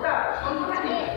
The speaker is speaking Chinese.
的，我们不看你。